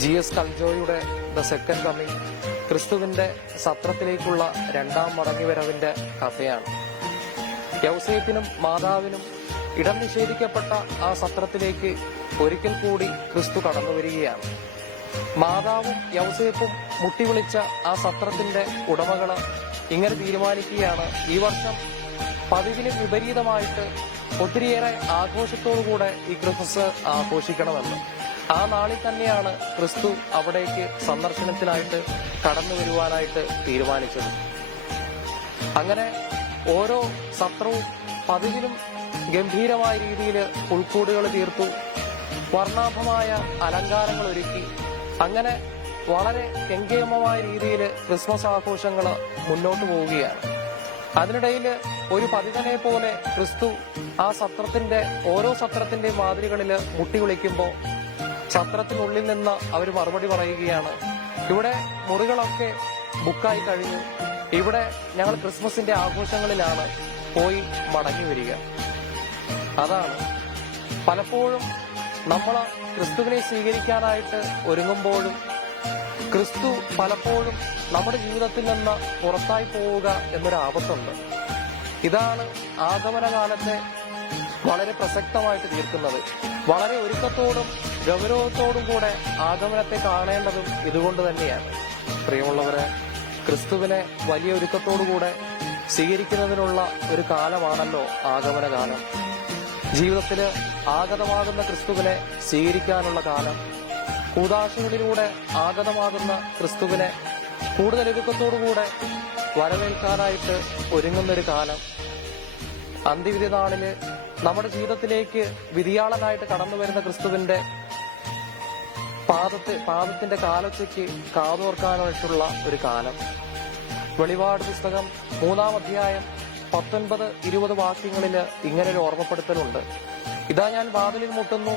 G S കൽജോയുടെ the second coming ക്രിസ്തുവിന്റെ സത്രത്തിലേക്കുള്ള രണ്ടാം മടങ്ങിവരവിന്റെ കഥയാണ്. യൗസേപ്പിനും മാതാവിനും ഇടം നിഷേധിക്കപ്പെട്ട ആ സത്രത്തിലേക്ക് ഒരിക്കൽ കൂടി ക്രിസ്തു കടന്നു വരികയാണ്. മാതാവും യൗസേപ്പും മുട്ടിവിളിച്ച ആ സത്രത്തിന്റെ ഉടമകൾ ഇങ്ങനെ തീരുമാനിക്കുകയാണ്. ഈ വർഷം പതിവിന് വിപരീതമായിട്ട് ഒത്തിരിയേറെ ആഘോഷത്തോടുകൂടെ ഈ ക്രിസ്മസ് ആഘോഷിക്കണമെന്ന്. ആ നാളിൽ തന്നെയാണ് ക്രിസ്തു അവിടേക്ക് സന്ദർശനത്തിനായിട്ട് കടന്നു വരുവാനായിട്ട് തീരുമാനിച്ചത്. അങ്ങനെ ഓരോ സത്രവും പതിവിലും ഗംഭീരമായ രീതിയിൽ ഉൾക്കൂടുകൾ തീർത്തു. വർണാഭമായ അലങ്കാരങ്ങൾ ഒരുക്കി. അങ്ങനെ വളരെ കെങ്കേമമായ രീതിയിൽ ക്രിസ്മസ് ആഘോഷങ്ങൾ മുന്നോട്ട് പോവുകയാണ്. അതിനിടയിൽ ഒരു പതിതനെ പോലെ ക്രിസ്തു ആ സത്രത്തിന്റെ ഓരോ സത്രത്തിന്റെയും വാതിലുകളിൽ മുട്ടി വിളിക്കുമ്പോൾ സത്രത്തിനുള്ളിൽ നിന്ന് അവർ മറുപടി പറയുകയാണ്. ഇവിടെ മുറികളൊക്കെ ബുക്കായി കഴിഞ്ഞു. ഇവിടെ ഞങ്ങൾ ക്രിസ്മസിന്റെ ആഘോഷങ്ങളിലാണ് പോയി മടങ്ങി വരിക. അതാണ്. പലപ്പോഴും നമ്മൾ ക്രിസ്തുവിനെ സ്വീകരിക്കാനായിട്ട് ഒരുങ്ങുമ്പോഴും ക്രിസ്തു പലപ്പോഴും നമ്മുടെ ജീവിതത്തിൽ നിന്ന് പുറത്തായി പോവുക എന്നൊരു ആപത്തുണ്ട് ഇതാണ് ആഗമനകാലത്തെ വളരെ പ്രസക്തമായിട്ട് തീർക്കുന്നത്. വളരെ ഒരുക്കത്തോടും ഗൗരവത്തോടും കൂടെ ആഗമനത്തെ കാണേണ്ടതും ഇതുകൊണ്ട് തന്നെയാണ്. പ്രിയമുള്ളവരെ ക്രിസ്തുവിനെ വലിയ ഒരുക്കത്തോടുകൂടെ സ്വീകരിക്കുന്നതിനുള്ള ഒരു കാലമാണല്ലോ ആഗമന കാലം ജീവിതത്തിൽ ആഗതമാകുന്ന ക്രിസ്തുവിനെ സ്വീകരിക്കാനുള്ള കാലം. കൂതാശകളിലൂടെ ആഗതമാകുന്ന ക്രിസ്തുവിനെ കൂടുതൽ ഒരുക്കത്തോടുകൂടെ വരവേൽക്കാനായിട്ട് ഒരുങ്ങുന്നൊരു കാലം. അന്ത്യവിധി നാളിൽ നമ്മുടെ ജീവിതത്തിലേക്ക് വിധിയാളനായിട്ട് കടന്നു വരുന്ന ക്രിസ്തുവിന്റെ പാദത്തെ പാദത്തിന്റെ കാലത്തേക്ക് കാതോർക്കാനായിട്ടുള്ള ഒരു കാലം. വെളിപാട് പുസ്തകം മൂന്നാം അധ്യായം പത്തൊൻപത് ഇരുപത് വാക്യങ്ങളിൽ ഇങ്ങനെ ഒരു ഓർമ്മപ്പെടുത്തലുണ്ട്. ഇതാ ഞാൻ വാതിലിൽ മുട്ടുന്നു.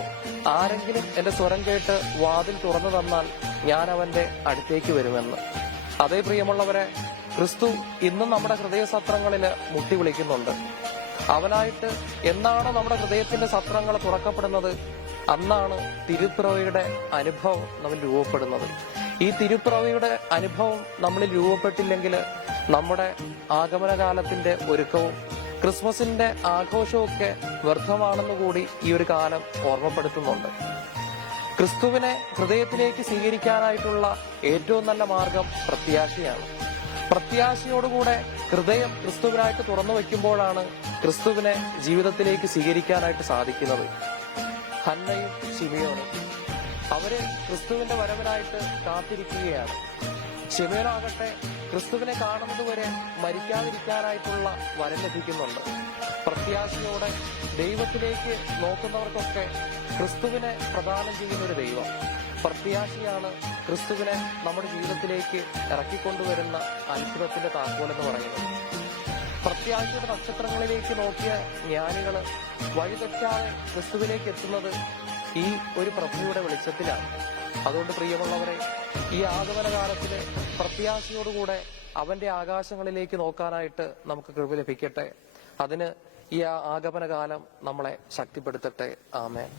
ആരെങ്കിലും എന്റെ സ്വരം കേട്ട് വാതിൽ തുറന്നു തന്നാൽ ഞാൻ അവന്റെ അടുത്തേക്ക് വരുമെന്ന്. അതേ പ്രിയമുള്ളവരെ ക്രിസ്തു ഇന്നും നമ്മുടെ ഹൃദയ ഹൃദയസത്രങ്ങളിൽ മുട്ടി വിളിക്കുന്നുണ്ട്. അവനായിട്ട് എന്നാണ് നമ്മുടെ ഹൃദയത്തിന്റെ സത്രങ്ങൾ തുറക്കപ്പെടുന്നത്? അന്നാണ് തിരുപ്പിറവയുടെ അനുഭവം നമ്മൾ രൂപപ്പെടുന്നത്. ഈ തിരുപ്പിറവയുടെ അനുഭവം നമ്മളിൽ രൂപപ്പെട്ടില്ലെങ്കിൽ നമ്മുടെ ആഗമനകാലത്തിന്റെ ഒരുക്കവും ക്രിസ്മസിന്റെ ആഘോഷവും ഒക്കെ വ്യർത്ഥമാണെന്ന് കൂടി ഈ ഒരു കാലം ഓർമ്മപ്പെടുത്തുന്നുണ്ട്. ക്രിസ്തുവിനെ ഹൃദയത്തിലേക്ക് സ്വീകരിക്കാനായിട്ടുള്ള ഏറ്റവും നല്ല മാർഗം പ്രത്യാശയാണ്. പ്രത്യാശയോടുകൂടെ ഹൃദയം ക്രിസ്തുവിനായിട്ട് തുറന്നു വയ്ക്കുമ്പോഴാണ് ക്രിസ്തുവിനെ ജീവിതത്തിലേക്ക് സ്വീകരിക്കാനായിട്ട് സാധിക്കുന്നത് ഹന്നയും ശിമിയോനും അവർ ക്രിസ്തുവിന്റെ വരവനായിട്ട് കാത്തിരിക്കുകയാണ്. ശിമയോനാകട്ടെ ക്രിസ്തുവിനെ കാണുന്നത് വരെ മരിക്കാതിരിക്കാനായിട്ടുള്ള വരം ലഭിക്കുന്നുണ്ട്. പ്രത്യാശയോടെ ദൈവത്തിലേക്ക് നോക്കുന്നവർക്കൊക്കെ ക്രിസ്തുവിനെ പ്രദാനം ചെയ്യുന്ന ഒരു ദൈവം. പ്രത്യാശയാണ് ക്രിസ്തുവിനെ നമ്മുടെ ജീവിതത്തിലേക്ക് ഇറക്കിക്കൊണ്ടുവരുന്ന അത്ഭുതത്തിന്റെ താക്കോലെന്ന് പറയുന്നത്. പ്രത്യാശയുടെ നക്ഷത്രങ്ങളിലേക്ക് നോക്കിയ ജ്ഞാനികൾ വഴിതെറ്റാതെ ക്രിസ്തുവിലേക്ക് എത്തുന്നത് ഈ ഒരു പ്രഭുയുടെ വെളിച്ചത്തിലാണ്. അതുകൊണ്ട് പ്രിയമുള്ളവരെ ഈ ആഗമന കാലത്തിൽ പ്രത്യാശയോടുകൂടെ അവന്റെ ആകാശങ്ങളിലേക്ക് നോക്കാനായിട്ട് നമുക്ക് കൃപ ലഭിക്കട്ടെ. അതിന് ഈ ആഗമന കാലം നമ്മളെ ശക്തിപ്പെടുത്തട്ടെ. ആമേൻ.